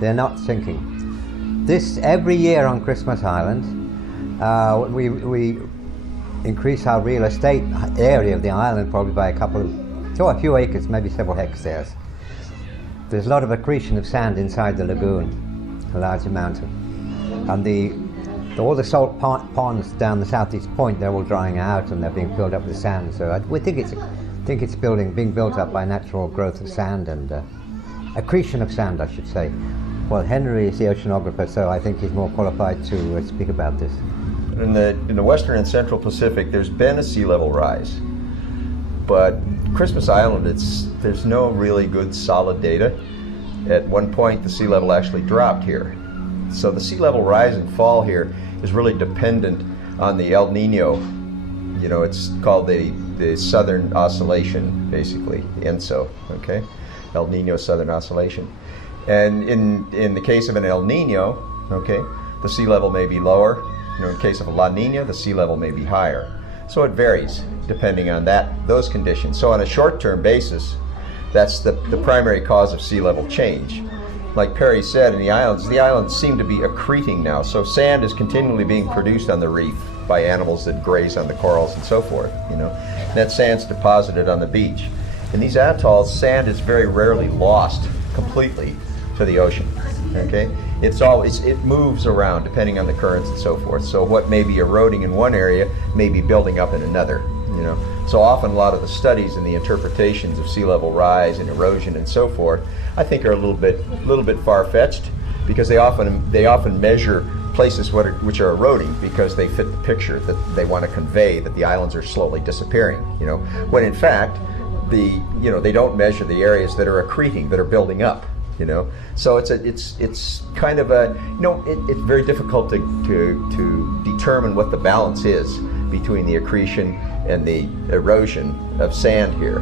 They're not sinking. Every year on Christmas Island, we increase our real estate area of the island probably by a few acres, maybe several hectares. There's a lot of accretion of sand inside the lagoon, a large amount of, and all the salt ponds down the southeast point, they're all drying out and they're being filled up with sand. So we think it's being built up by natural growth of sand and accretion of sand, I should say. Well, Henry is the oceanographer, so I think he's more qualified to speak about this. In the western and central Pacific, there's been a sea level rise, but Christmas Island, there's no really good solid data. At one point, the sea level actually dropped here. So the sea level rise and fall here is really dependent on the El Nino. You know, it's called the Southern Oscillation, basically, ENSO, okay? El Nino Southern Oscillation. And in the case of an El Nino, okay, the sea level may be lower. You know, in case of a La Nina, the sea level may be higher. So it varies depending on those conditions. So on a short-term basis, that's the primary cause of sea level change. Like Perry said, in the islands seem to be accreting now. So sand is continually being produced on the reef by animals that graze on the corals and so forth. You know, and that sand's deposited on the beach. In these atolls, sand is very rarely lost completely to the ocean. Okay, it moves around depending on the currents and so forth. So what may be eroding in one area may be building up in another. You know, so often a lot of the studies and the interpretations of sea level rise and erosion and so forth, I think are a little bit far-fetched, because they often measure places which are eroding because they fit the picture that they want to convey, that the islands are slowly disappearing. You know, when in fact they don't measure the areas that are accreting, that are building up. You know, so it's kind of it's very difficult to determine what the balance is between the accretion and the erosion of sand here.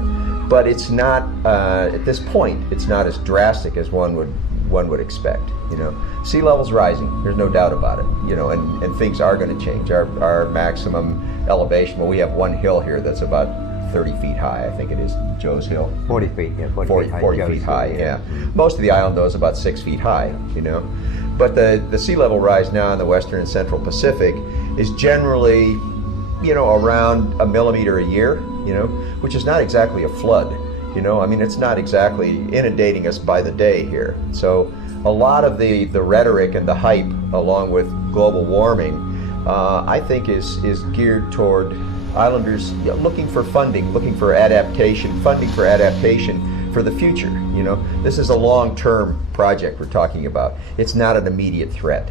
But it's not at this point, it's not as drastic as one would expect. You know, sea level's rising. There's no doubt about it. You know, and things are going to change. Our maximum elevation. Well, we have one hill here that's about 30 feet high, I think it is, Joe's Hill. 40 feet, yeah. 40 feet high, yeah. Most of the island, though, is about 6 feet high, you know. But the sea level rise now in the western and central Pacific is generally, you know, around 1 millimeter a year, you know, which is not exactly a flood, you know. I mean, it's not exactly inundating us by the day here. So a lot of the rhetoric and the hype, along with global warming, I think is geared toward islanders looking for funding, looking for adaptation, funding for adaptation for the future. You know, this is a long-term project we're talking about. It's not an immediate threat.